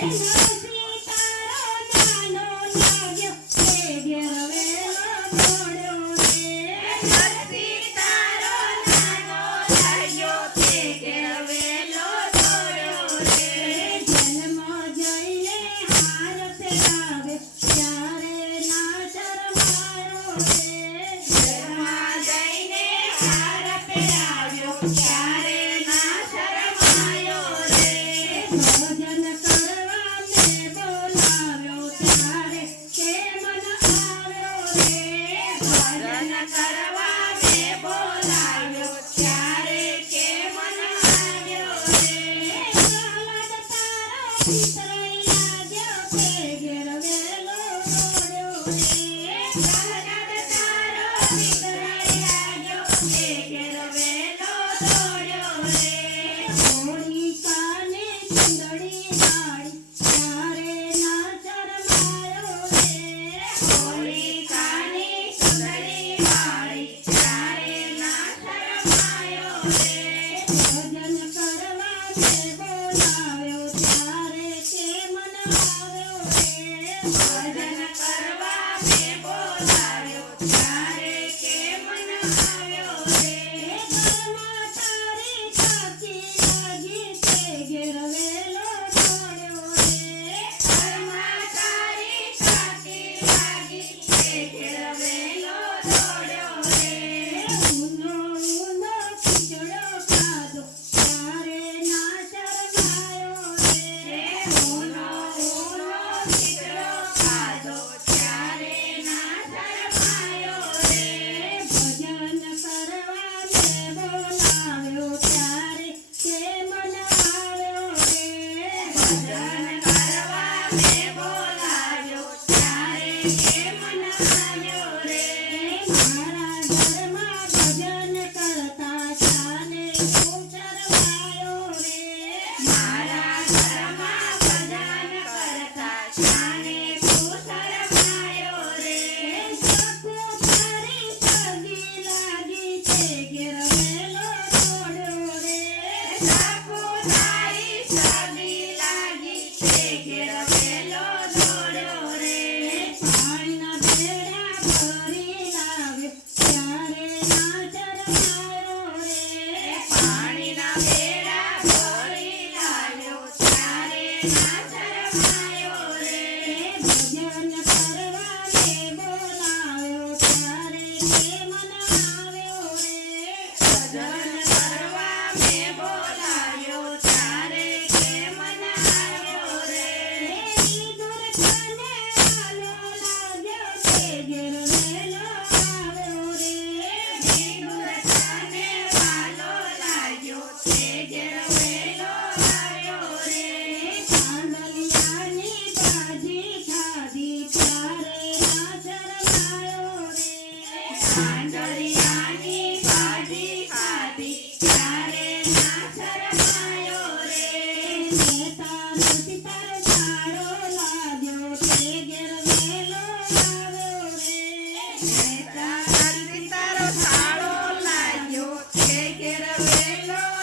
Peace.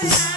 Yeah.